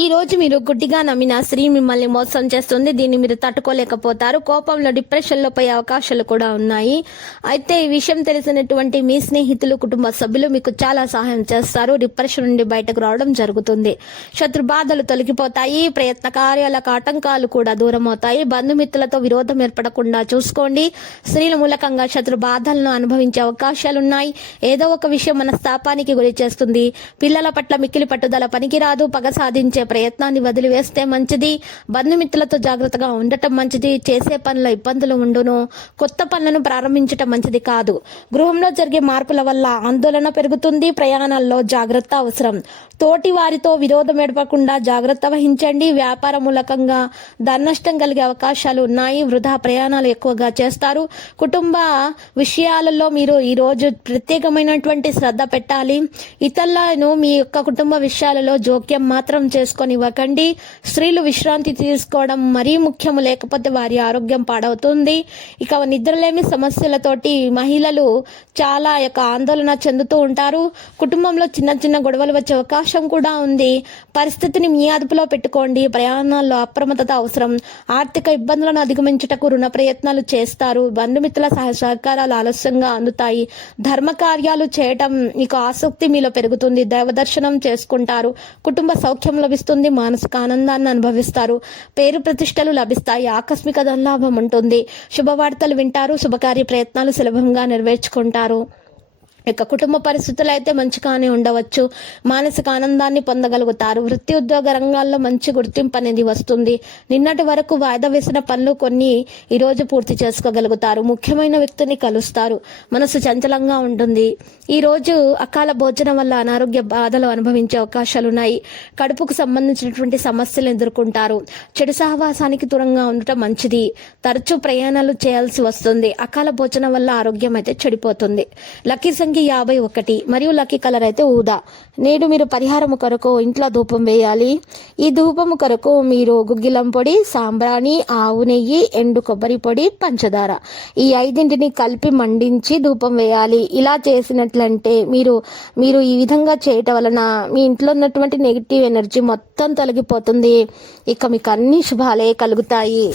ఈ రోజు మీరు గుడ్డిగా నమ్మిన స్త్రీ మిమ్మల్ని మోసం చేస్తుంది దీన్ని మీరు తట్టుకోలేకపోతారు. కోపంలో డిప్రెషన్లో పోయే అవకాశాలు కూడా ఉన్నాయి. అయితే ఈ విషయం తెలిసినటువంటి మీ స్నేహితులు కుటుంబ సభ్యులు మీకు చాలా సహాయం చేస్తారు. డిప్రెషన్ నుండి బయటకు రావడం జరుగుతుంది. శత్రు బాధలు తొలగిపోతాయి ప్రయత్న కార్యాలకు ఆటంకాలు కూడా దూరం అవుతాయి బంధుమిత్రులతో విరోధం ఏర్పడకుండా చూసుకోండి. స్త్రీల మూలకంగా శత్రు బాధలను అనుభవించే అవకాశాలు ఉన్నాయి. ఏదో ఒక విషయం మన స్థాపానికి గురి చేస్తుంది. పిల్లల పట్ల మిక్కిలి పట్టుదల పనికిరాదు. పగ సాధించే ప్రయత్నాన్ని వదిలివేస్తే మంచిది. బంధుమిత్రులతో జాగ్రత్తగా ఉండటం మంచిది. చేసే పనుల ఇబ్బందులు ఉండును. కొత్త పనులను ప్రారంభించటం మంచిది కాదు. గృహంలో జరిగే మార్పుల వల్ల ఆందోళన పెరుగుతుంది. ప్రయాణాల్లో జాగ్రత్త అవసరం. తోటి వారితో విరోధం ఏడపకుండా జాగ్రత్త వహించండి. వ్యాపార మూలకంగా ధన నష్టం కలిగే అవకాశాలు ఉన్నాయి. వృధా ప్రయాణాలు ఎక్కువగా చేస్తారు. కుటుంబ విషయాలలో మీరు ఈరోజు ప్రత్యేకమైనటువంటి శ్రద్ధ పెట్టాలి. ఇతరులను మీ యొక్క కుటుంబ విషయాలలో జోక్యం మాత్రం చేసుకొని ఇవ్వకండి స్త్రీలు విశ్రాంతి తీసుకోవడం మరీ ముఖ్యము లేకపోతే వారి ఆరోగ్యం పాడవుతుంది. ఇక నిద్రలేమి సమస్యలతోటి మహిళలు చాలా యొక్క ఆందోళన చెందుతూ ఉంటారు. కుటుంబంలో చిన్న చిన్న గొడవలు వచ్చే అవకాశం కూడా ఉంది. పరిస్థితిని మీ అదుపులో పెట్టుకోండి. ప్రయాణాల్లో అప్రమత్తత అవసరం. ఆర్థిక ఇబ్బందులను అధిగమించుటకు రుణ ప్రయత్నాలు చేస్తారు. బంధుమిత్రుల సహ సహకారాలు ఆలస్యంగా అందుతాయి. ధర్మ కార్యాలు చేయటం మీకు ఆసక్తి మీలో పెరుగుతుంది. దైవదర్శనం చేసుకుంటారు. కుటుంబ సౌఖ్యం లభిస్తుంది మానసిక ఆనందాన్ని అనుభవిస్తారు. పేరు ప్రతిష్టలు లభిస్తాయి ఆకస్మిక ధనలాభం ఉంటుంది. శుభవార్తలు వింటారు శుభకార్య ప్రయత్నాలు సులభంగా నెరవేర్చుకుంటారు. ఇక కుటుంబ పరిస్థితులు అయితే మంచిగానే ఉండవచ్చు. మానసిక ఆనందాన్ని పొందగలుగుతారు. వృత్తి ఉద్యోగ రంగాల్లో మంచి గుర్తింపు అనేది వస్తుంది. నిన్నటి వరకు వాయిదా వేసిన పనులు కొన్ని ఈరోజు పూర్తి చేసుకోగలుగుతారు. ముఖ్యమైన వ్యక్తిని కలుస్తారు. మనసు చంచలంగా ఉంటుంది. ఈ రోజు అకాల భోజనం వల్ల అనారోగ్య బాధలు అనుభవించే అవకాశాలు ఉన్నాయి కడుపుకు సంబంధించినటువంటి సమస్యలు ఎదుర్కొంటారు. చెడు సహవాసానికి దూరంగా ఉండటం మంచిది. తరచూ ప్రయాణాలు చేయాల్సి వస్తుంది. అకాల భోజనం వల్ల ఆరోగ్యం అయితే చెడిపోతుంది. లక్కీ సంఖ్య యాభై ఒకటి. మరియు లక్కీ కలర్ అయితే ఊదా. నేడు మీరు పరిహారము కొరకు ఇంట్లో ధూపం వేయాలి. ఈ ధూపము కొరకు మీరు గుగ్గిలం పొడి సాంబ్రాణి ఆవు నెయ్యి ఎండు కొబ్బరి పొడి పంచదార ఈ ఐదింటిని కలిపి మండించి ధూపం వేయాలి. ఇలా చేసినట్లంటే మీరు మీరు ఈ విధంగా చేయటం వలన మీ ఇంట్లో ఉన్నటువంటి నెగిటివ్ ఎనర్జీ మొత్తం తొలగిపోతుంది. ఇక మీకు అన్ని శుభాలే కలుగుతాయి.